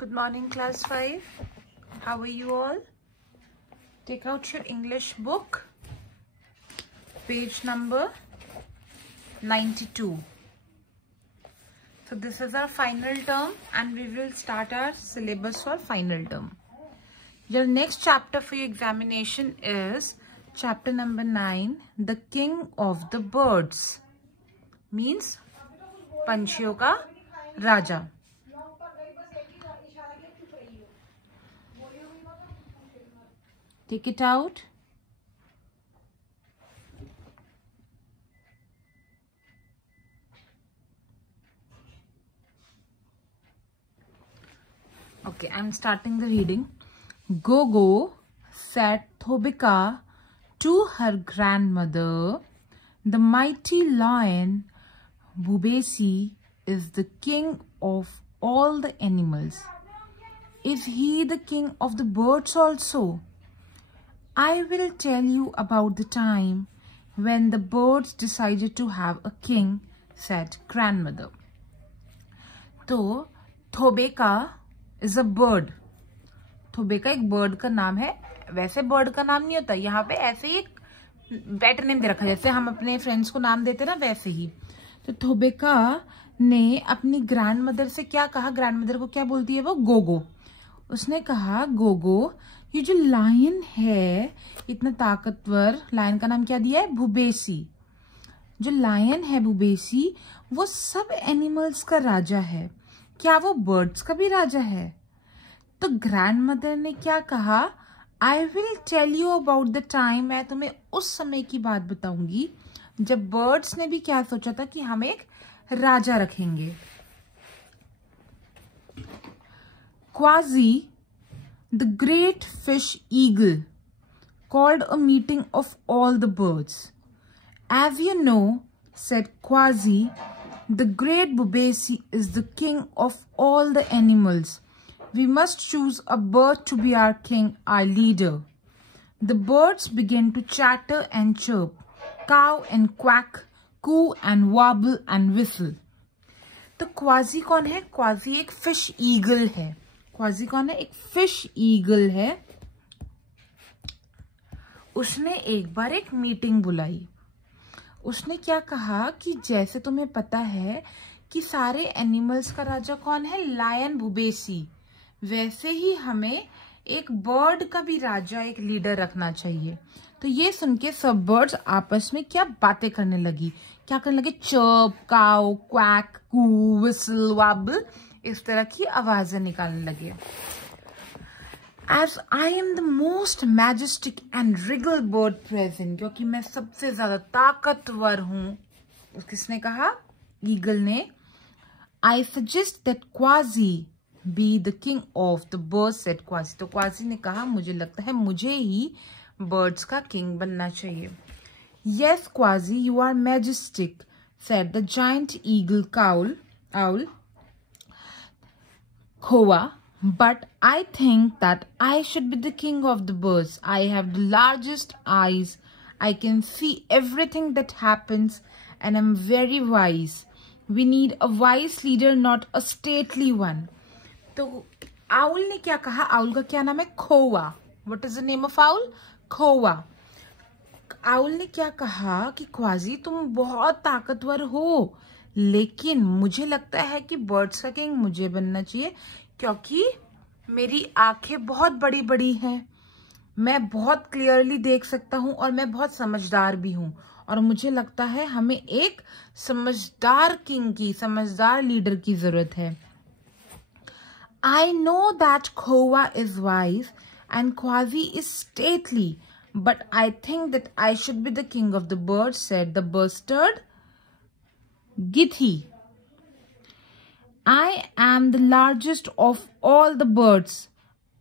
Good morning, class 5. How are you all? Take out your English book, page number 92. So this is our final term and we will start our syllabus for final term. Your next chapter for your examination is chapter number 9, The King of the Birds. Means पंछियों का राजा. Take it out. Okay, I'm starting the reading. Gogo said Thobeka to her grandmother, "The mighty lion Bubesi is the king of all the animals. Is he the king of the birds also? I will tell you about the time when the birds decided to have a king," said grandmother. तो थोबेका is a bird. थोबेका एक bird का नाम है. वैसे bird का नाम नहीं होता, यहाँ पे ऐसे ही एक पेट नेम दे रखा है, जैसे हम अपने फ्रेंड्स को नाम देते ना वैसे ही. तो थोबेका ने अपनी ग्रैंड मदर से क्या कहा? ग्रैंड मदर को क्या बोलती है वो? गोगो. उसने कहा, गोगो, ये जो लायन है इतना ताकतवर, लायन का नाम क्या दिया है? भुबेसी. जो लायन है भुबेसी वो सब एनिमल्स का राजा है. क्या वो बर्ड्स का भी राजा है? तो ग्रैंड मदर ने क्या कहा? I will tell you about the time. मैं तुम्हें उस समय की बात बताऊंगी जब बर्ड्स ने भी क्या सोचा था कि हम एक राजा रखेंगे. Quasi, the great fish eagle, called a meeting of all the birds. "As you know," said Quasi, "the great Bubesi is the king of all the animals. We must choose a bird to be our king, our leader." The birds began to chatter and chirp, cow and quack, coo and wobble and whistle. तो quasi कौन है? Quasi एक fish eagle है. Quasi कौन है? एक fish eagle है. उसने एक बार एक मीटिंग बुलाई. उसने क्या कहा कि जैसे तुम्हें पता है कि सारे एनिमल्स का राजा कौन है? लायन भुबेसी. वैसे ही हमें एक बर्ड का भी राजा, एक लीडर रखना चाहिए. तो ये सुन के सब बर्ड्स आपस में क्या बातें करने लगी? क्या करने लगे? चर्प, काउ, क्वैक, कू, विसल, वाबल, इस तरह की आवाजें निकालने लगे. As I am the most majestic and regal bird present, क्योंकि मैं सबसे ज्यादा ताकतवर हूं. किसने कहा? ईगल ने. I suggest that Quasi be the king of the birds, said Quasi. तो क्वाजी ने कहा, मुझे लगता है मुझे ही बर्ड्स का किंग बनना चाहिए. Yes, Quasi, you are majestic, said the giant eagle owl. Khoa, but I think that I should be the king of the birds. I have the largest eyes. I can see everything that happens and I'm very wise. We need a wise leader, not a stately one. तो owl ने क्या कहा? owl का क्या नाम है? खोवा. What is the name of owl? खोवा. owl ने क्या कहा कि क्वाजी तुम बहुत ताकतवर हो, लेकिन मुझे लगता है कि बर्ड्स का किंग मुझे बनना चाहिए, क्योंकि मेरी आंखें बहुत बड़ी बड़ी हैं, मैं बहुत क्लियरली देख सकता हूं और मैं बहुत समझदार भी हूं, और मुझे लगता है हमें एक समझदार किंग की, समझदार लीडर की जरूरत है. I know that Khoa is wise and Quasi is stately, but I think that I should be the king of the birds, said the bustard Githi. I am the largest of all the birds.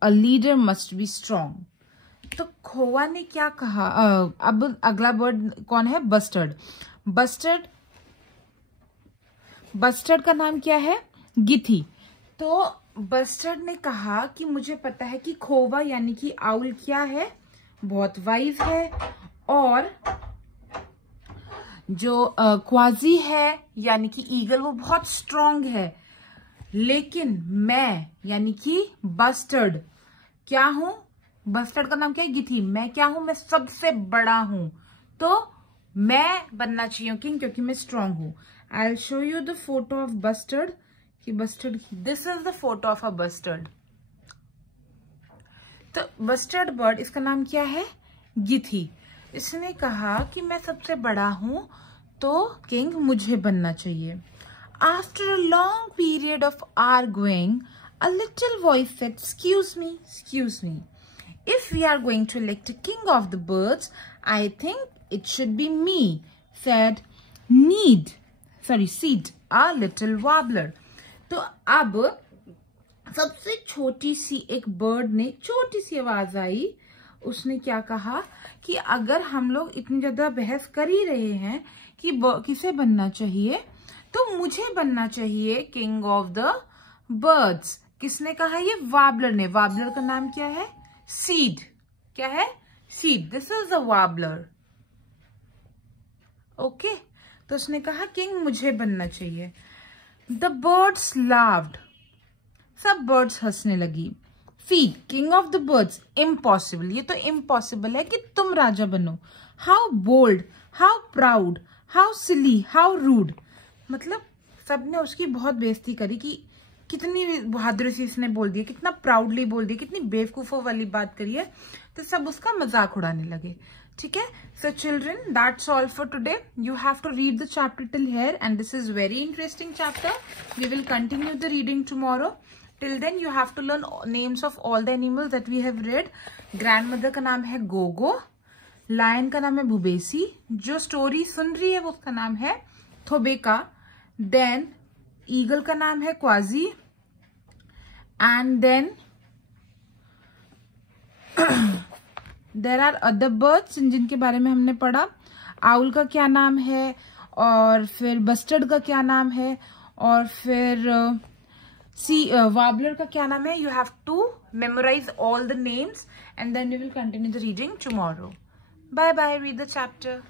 A leader must be strong. तो खोवा ने क्या कहा? अब अगला bird कौन है? Bustard. Bustard का नाम क्या है? गिथी. तो बस्टर्ड ने कहा कि मुझे पता है कि खोवा यानी कि आउल क्या है? बहुत वाइज है, और जो क्वाजी है यानी कि ईगल वो बहुत स्ट्रांग है. लेकिन मैं यानी कि बस्टर्ड क्या हूं? बस्टर्ड का नाम क्या है? गिथी। मैं क्या हूं? मैं सबसे बड़ा हूं, तो मैं बनना चाहिए किंग क्योंकि मैं स्ट्रांग हूं। I will show you the photo of bustard कि bustard, this is the photo of a bustard. तो बस्टर्ड बर्ड, इसका नाम क्या है? गिथी। इसने कहा कि मैं सबसे बड़ा हूं तो किंग मुझे बनना चाहिए। After a long period of arguing, a little voice said, excuse me. If we are going to elect a king of the birds, I think it should be me, said Seed, a little warbler. तो अब सबसे छोटी सी एक bird ने छोटी सी आवाज आई, उसने क्या कहा कि अगर हम लोग इतनी ज्यादा बहस कर ही रहे हैं कि किसे बनना चाहिए, तो मुझे बनना चाहिए किंग ऑफ द बर्ड्स। किसने कहा? ये वार्बलर ने। वार्बलर का नाम क्या है? सीड। क्या है? Seed. This is the warbler. Okay, तो उसने कहा किंग मुझे बनना चाहिए। द बर्ड्स लाफ्ड, सब बर्ड्स हंसने लगी। Seed, king of the birds, impossible, ये तो इम्पॉसिबल है कि तुम राजा बनो। How bold, how proud, how silly, how rude. मतलब सबने उसकी बहुत बेइज्जती करी कि कितनी बहादुरी से इसने बोल दिया, कितना प्राउडली बोल दिया, कितनी बेवकूफों वाली बात करी है, तो सब उसका मजाक उड़ाने लगे। ठीक है, so children, that's all for today. You have to read the chapter till here and this is very interesting chapter. We will continue the reading tomorrow. Till then you have to learn names of all the animals that we have read. Grandmother का नाम है Gogo, lion का नाम है भुबेसी, जो story सुन रही है वो उसका नाम है थोबेका, देन ईगल का नाम है क्वाजी, and then there are other birds जिनके बारे में हमने पढ़ा। आउल का क्या नाम है, और फिर बस्टर्ड का क्या नाम है, और फिर वार्बलर का क्या नाम है। You have to memorise all the names and then you will continue the reading tomorrow. Bye bye, read the chapter.